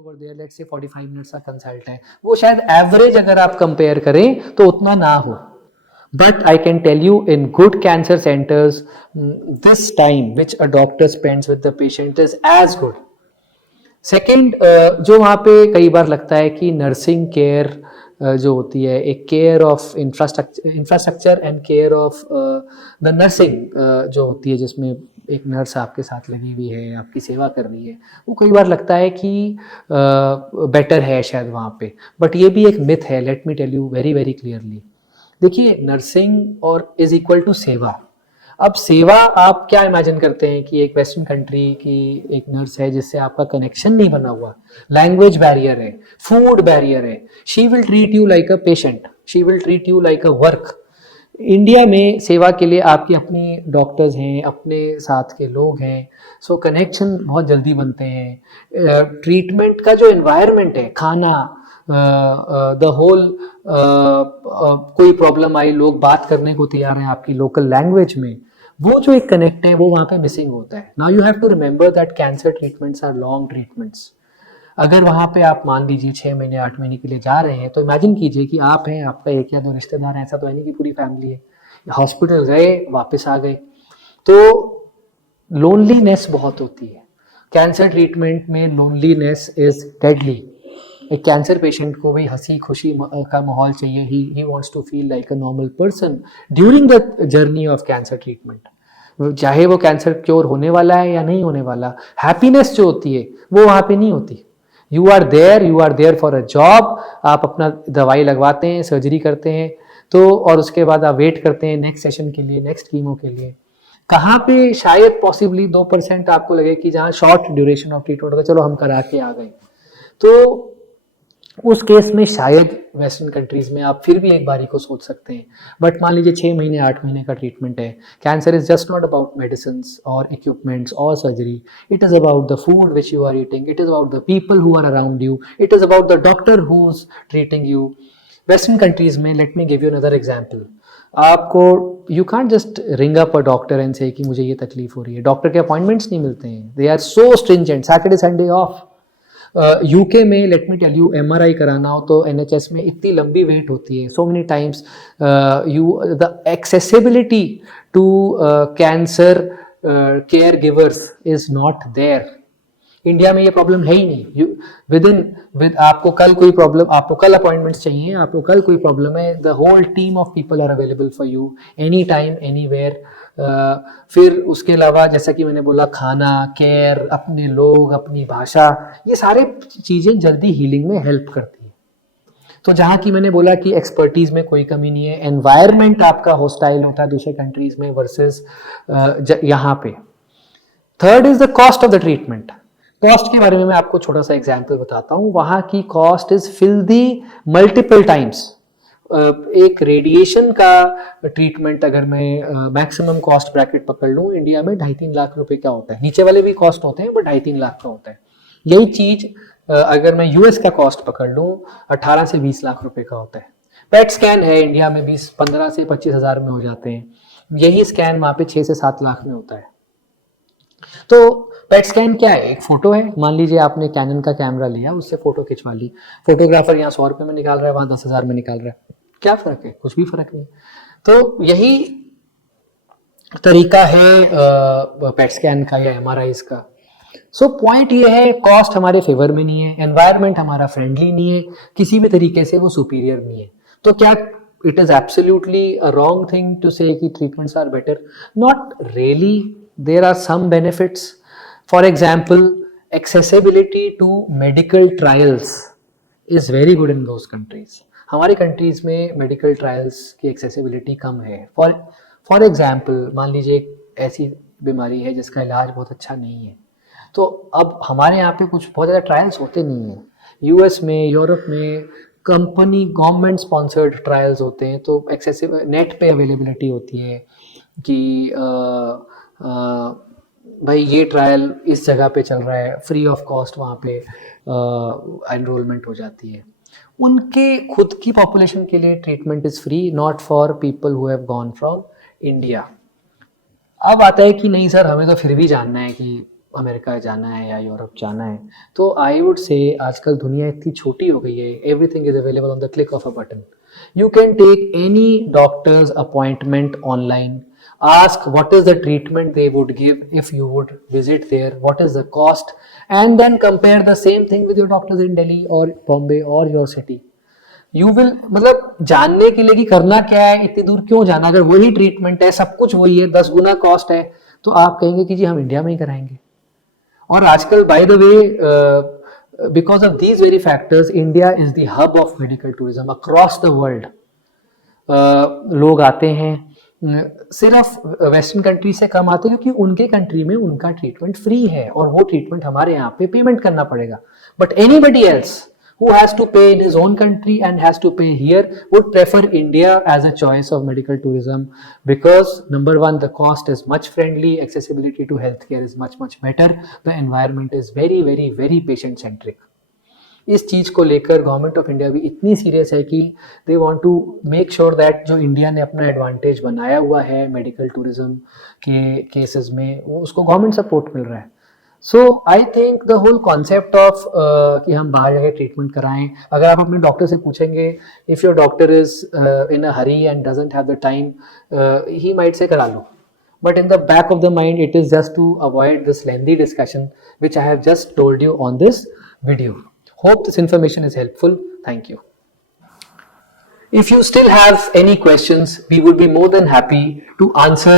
Over there let's say 45 minutes का consult है, वो शायद एवरेज अगर आप कंपेयर करें तो उतना ना हो, but I can tell you in good cancer centers, this time which a doctor spends with the patient is as good. Second, जो वहाँ पे कई बार लगता है कि नर्सिंग केयर जो होती है, एक care of infrastructure and care of the nursing जो होती है, जिसमें एक नर्स आपके साथ लगी हुई है, आपकी सेवा कर रही है, वो कई बार लगता है कि बेटर है शायद वहाँ पे, बट ये भी एक मिथ है. Let me tell you very very clearly. देखिए, नर्सिंग और इज इक्वल टू सेवा. अब सेवा आप क्या इमेजिन करते हैं कि एक वेस्टर्न कंट्री की एक नर्स है जिससे आपका कनेक्शन नहीं बना हुआ, लैंग्वेज बैरियर है, फूड बैरियर है, she will treat you like a patient, she will treat you like a work. India में सेवा के लिए आपकी अपनी डॉक्टर्स हैं, अपने साथ के लोग हैं, सो कनेक्शन बहुत जल्दी बनते हैं. ट्रीटमेंट का जो एनवायरनमेंट है, खाना, द होल, कोई प्रॉब्लम आई, लोग बात करने को तैयार हैं आपकी लोकल लैंग्वेज में, वो जो एक कनेक्ट है वो वहाँ पे मिसिंग होता है. Now you have to remember that cancer treatments are long treatments. अगर वहाँ पे आप मान लीजिए 6 महीने 8 महीने के लिए जा रहे हैं, तो इमेजिन कीजिए कि आप हैं, आपका एक या दो रिश्तेदार हैं, ऐसा तो है नहीं कि पूरी फैमिली है. हॉस्पिटल गए, वापस आ गए, तो लोनलीनेस बहुत होती है. कैंसर ट्रीटमेंट में लोनलीनेस इज डेडली. एक कैंसर पेशेंट को भी हंसी खुशी का माहौल चाहिए. He wants to feel like a normal person during the journey of cancer treatment. चाहे वो कैंसर क्योर होने वाला है या नहीं होने वाला, हैप्पीनेस जो होती है वो वहाँ पे नहीं होती. You are there for a job. आप अपना दवाई लगवाते हैं, सर्जरी करते हैं, तो और उसके बाद आप वेट करते हैं नेक्स्ट सेशन के लिए, नेक्स्ट कीमो के लिए. कहाँ पे शायद पॉसिबली 2% आपको लगे कि जहाँ शॉर्ट ड्यूरेशन ऑफ ट्रीटमेंट होगा, चलो हम करा के आ गए, तो उस केस में शायद वेस्टर्न कंट्रीज में आप फिर भी एक बारी को सोच सकते हैं. बट मान लीजिए 6 महीने 8 महीने का ट्रीटमेंट है. Cancer is just not about medicine और इक्विपमेंट्स और surgery. It is about the food which you are eating, it is about the people who are around you, it is about the doctor who is treating you. Western countries में, let me give you another example, आपको you can't just ring up a doctor and say कि मुझे ये तकलीफ हो रही है. Doctor के अपॉइंटमेंट्स नहीं मिलते हैं. They are so stringent. Saturday Sunday off. UK में let me tell you, MRI कराना हो तो एनएचएस में इतनी लंबी वेट होती है. So many times the accessibility to cancer care givers is not there. India में ये प्रॉब्लम है ही नहीं. विद आपको कल कोई प्रॉब्लम, आपको कल अपॉइंटमेंट्स चाहिए, आपको कल कोई प्रॉब्लम है, the whole team of people are available for you any time anywhere. फिर उसके अलावा जैसा कि मैंने बोला, खाना, केयर, अपने लोग, अपनी भाषा, ये सारे चीज़ें जल्दी हीलिंग में हेल्प करती है. तो जहाँ की मैंने बोला कि एक्सपर्टीज में कोई कमी नहीं है, एनवायरनमेंट आपका हॉस्टाइल होता है दूसरे कंट्रीज में वर्सेस यहाँ पे. Third is the cost of the treatment. Cost के बारे में मैं आपको छोटा सा एग्जाम्पल बताता हूँ. वहाँ की cost is filthy multiple times. एक रेडिएशन का ट्रीटमेंट अगर मैं मैक्सिमम कॉस्ट ब्रैकेट पकड़ लूँ, इंडिया में 2.5-3 लाख रुपए का होता है. नीचे वाले भी कॉस्ट होते हैं, बट 2.5-3 लाख का होता है. यही चीज अगर मैं यूएस का कॉस्ट पकड़ लूँ, 18 से 20 लाख रुपए का होता है. पेट स्कैन है इंडिया में 15 से 25 हज़ार में हो जाते हैं. यही स्कैन वहाँ पे 6 से 7 लाख में होता है. तो पेट स्कैन क्या है? एक फोटो है. मान लीजिए आपने कैनन का कैमरा लिया, उससे फोटो खिंचवा ली. फोटोग्राफर यहाँ 100 रुपए में निकाल रहा है, वहां 10,000 में निकाल रहा है. क्या फर्क है? कुछ भी फर्क नहीं. तो यही तरीका है पेट स्कैन का या एमआरआईज का. सो पॉइंट ये है, कॉस्ट हमारे फेवर में नहीं है, एनवायरनमेंट हमारा फ्रेंडली नहीं है, किसी भी तरीके से वो सुपीरियर नहीं है. तो क्या it is absolutely a wrong thing to say कि treatments are better? Not really. There are some benefits. For example, accessibility to medical trials is very good in those countries. हमारे कंट्रीज में medical trials की accessibility कम है. For example, मान लीजिए ऐसी बीमारी है जिसका इलाज बहुत अच्छा नहीं है, तो अब हमारे यहाँ पे कुछ बहुत ज़्यादा ट्रायल्स होते नहीं हैं. यूएस में, यूरोप में कंपनी गवर्नमेंट स्पॉन्सर्ड ट्रायल्स होते हैं, तो एक्सेसिव नेट पे अवेलेबिलिटी होती है कि भाई ये ट्रायल इस जगह पे चल रहा है, फ्री ऑफ कॉस्ट वहाँ पे एनरोलमेंट हो जाती है. उनके खुद की पॉपुलेशन के लिए treatment is free, not for people who have gone from India. अब आता है कि नहीं सर, हमें तो फिर भी जानना है कि अमेरिका जाना है या यूरोप जाना है, तो आई वुड से आजकल दुनिया इतनी छोटी हो गई है, everything is available on the click of a button. You can take any doctor's appointment online, ask what is the treatment they would give if you would visit there, what is the cost, and then compare the same thing with your doctors in Delhi or Bombay or your city. You will, मतलब जानने के लिए कि करना क्या है, इतनी दूर क्यों जाना, अगर वही ट्रीटमेंट है, सब कुछ वही है, 10 गुना कॉस्ट है, तो आप कहेंगे कि जी हम इंडिया में ही कराएंगे. और आजकल by the way, because of these very factors, India is the hub of medical tourism across the world. लोग आते हैं, सिर्फ वेस्टर्न कंट्री से कम आते हैं क्योंकि उनके कंट्री में उनका ट्रीटमेंट फ्री है और वो ट्रीटमेंट हमारे यहाँ पे पेमेंट करना पड़ेगा. But anybody else who has to pay in his own country and has to pay here would prefer India as a choice of medical tourism, because number one, the cost is much friendly, accessibility to healthcare is much better, the environment is very patient centric. इस चीज को लेकर government of India भी इतनी serious है कि they want to make sure that जो India ने अपना एडवांटेज बनाया हुआ है मेडिकल टूरिज्म के केसेस में, वो उसको गवर्नमेंट सपोर्ट मिल रहा है. So I think the whole concept of कि हम बाहर जाके ट्रीटमेंट कराएं, अगर आप अपने डॉक्टर से पूछेंगे, if your doctor is in a Hari and doesn't have the time, he might say करा लो, but in the back of the mind it is just to avoid this lengthy discussion which I have just told you on this video. Hope this information is helpful. Thank you. If you still have any questions, we would be more than happy to answer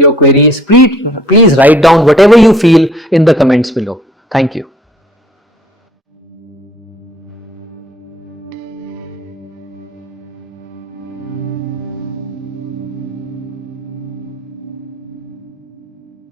your queries. Please write down whatever you feel in the comments below. Thank you.